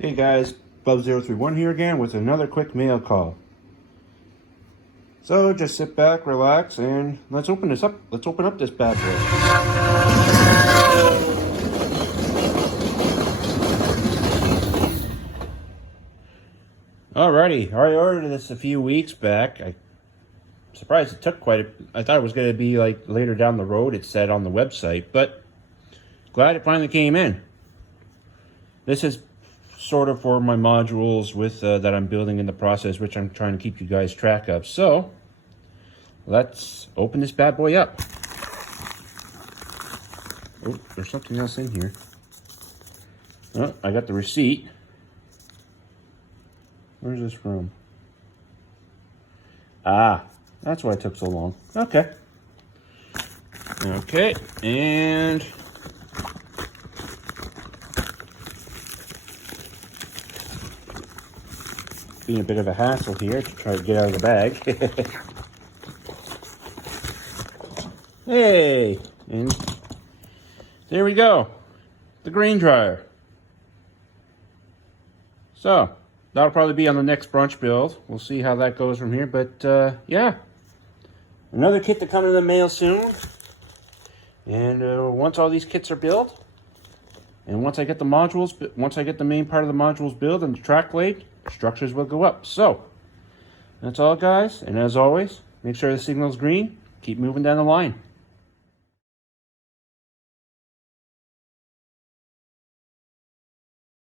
Hey guys, Bub031 here again with another quick mail call. So just sit back, relax, and let's open this up. Let's open up this bad boy. Alrighty, I ordered this a few weeks back. I'm surprised it took I thought it was going to be like later down the road, it said on the website, but glad it finally came in. This is sort of for my modules with that I'm building in the process, which I'm trying to keep you guys track of. So let's open this bad boy up. Oh, there's something else in here. Oh, I got the receipt. Where's this from? Ah, that's why it took so long. Okay. Okay, and being a bit of a hassle here to try to get out of the bag. Hey, and there we go, the grain dryer. So that'll probably be on the next brunch build. We'll see how that goes from here, but yeah, another kit to come in the mail soon. And once all these kits are built, and once I get the modules, once I get the main part of the modules built and the track laid, structures will go up. So that's all, guys, and as always, make sure the signal's green. Keep moving down the line.